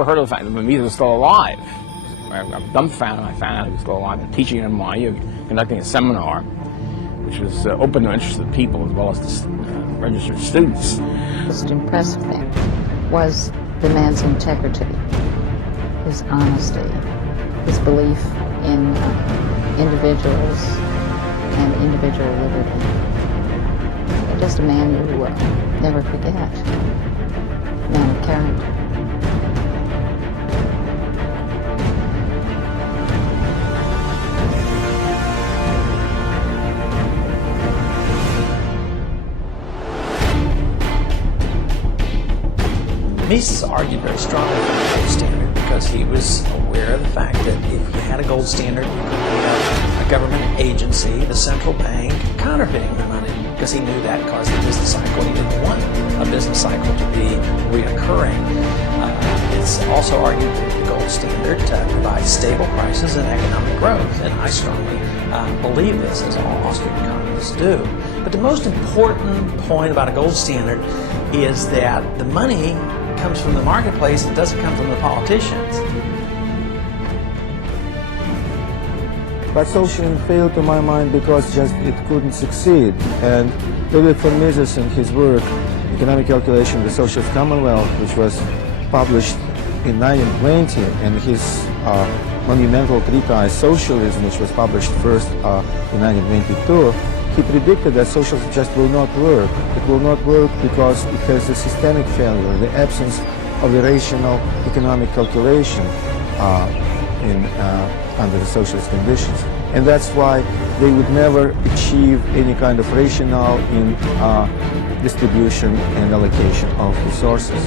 I heard of the fact that Mises was still alive. I'm dumbfounded. I found out he was still alive and teaching at NYU, conducting a seminar, which was open to interested people as well as to registered students. The most impressive thing was the man's integrity, his honesty, his belief in individuals and individual liberty. Just a man you never forget. A man of character. Mises argued very strongly for the gold standard because he was aware of the fact that if you had a gold standard, you could have a government agency, the central bank, counterfeiting the money, because he knew that caused the business cycle. He didn't want a business cycle to be reoccurring. It's also argued that the gold standard provides stable prices and economic growth, and I strongly believe this, as all Austrian economists do. But the most important point about a gold standard is that the money comes from the marketplace, it doesn't come from the politicians. But socialism failed to my mind because just it couldn't succeed. And David von Mises in his work, Economic Calculation of the Socialist Commonwealth, which was published in 1920, and his monumental treatise Socialism, which was published first in 1922, he predicted that socialism just will not work. It will not work because it has a systemic failure, the absence of the rational economic calculation under the socialist conditions. And that's why they would never achieve any kind of rationale in distribution and allocation of resources.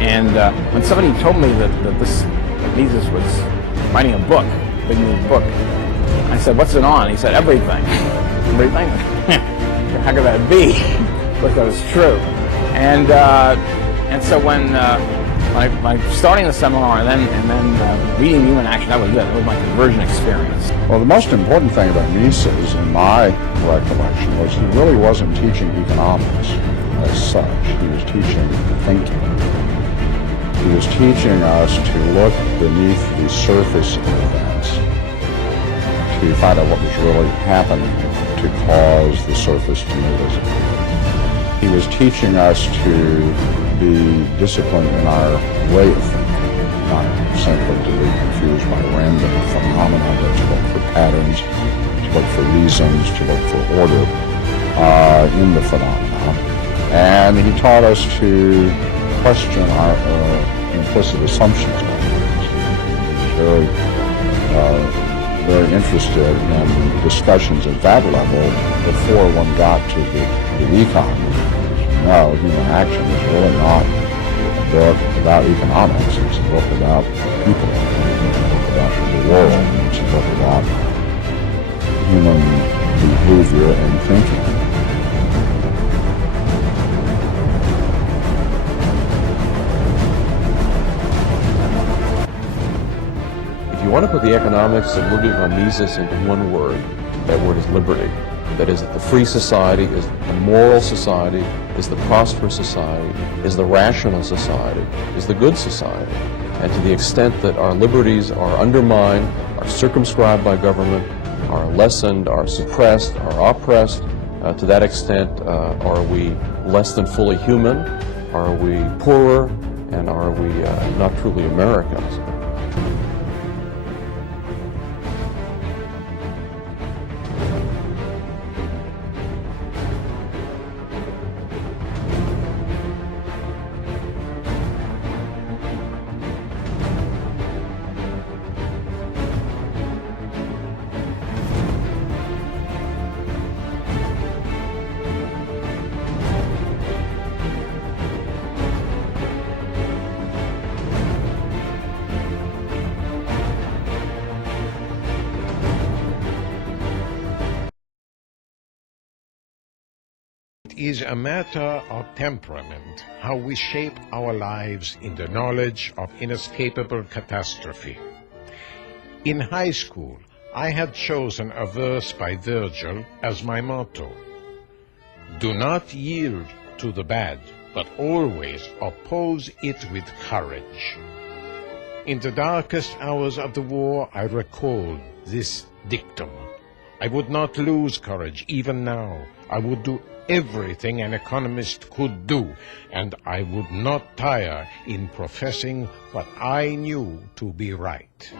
And when somebody told me that Mises was writing a book, a big new book, I said, "What's it on?" He said, "Everything." Everything? How could that be? But that was true. And so when starting the seminar and then reading Human Action, that was it. That was my conversion experience. Well, the most important thing about Mises, in my recollection, was he really wasn't teaching economics as such. He was teaching thinking. He was teaching us to look beneath the surface of events, to find out what was really happening, to cause the surface to move us. He was teaching us to be disciplined in our way of thinking, not simply to be confused by random phenomena, but to look for patterns, to look for reasons, to look for order in the phenomena. And he taught us to question our implicit assumptions. He was very interested in discussions at that level before one got to the econ. No, Human Action is really not a book about economics. It's a book about people. It's a book about the world. It's a book about human behavior and thinking. If you want to put the economics of Ludwig von Mises into one word, that word is liberty. That is, that the free society is the moral society, is the prosperous society, is the rational society, is the good society. And to the extent that our liberties are undermined, are circumscribed by government, are lessened, are suppressed, are oppressed, to that extent, are we less than fully human? Are we poorer? And are we not truly Americans? It is a matter of temperament, how we shape our lives in the knowledge of inescapable catastrophe. In high school, I had chosen a verse by Virgil as my motto. Do not yield to the bad, but always oppose it with courage. In the darkest hours of the war, I recalled this dictum. I would not lose courage even now. I would do everything an economist could do, and I would not tire in professing what I knew to be right.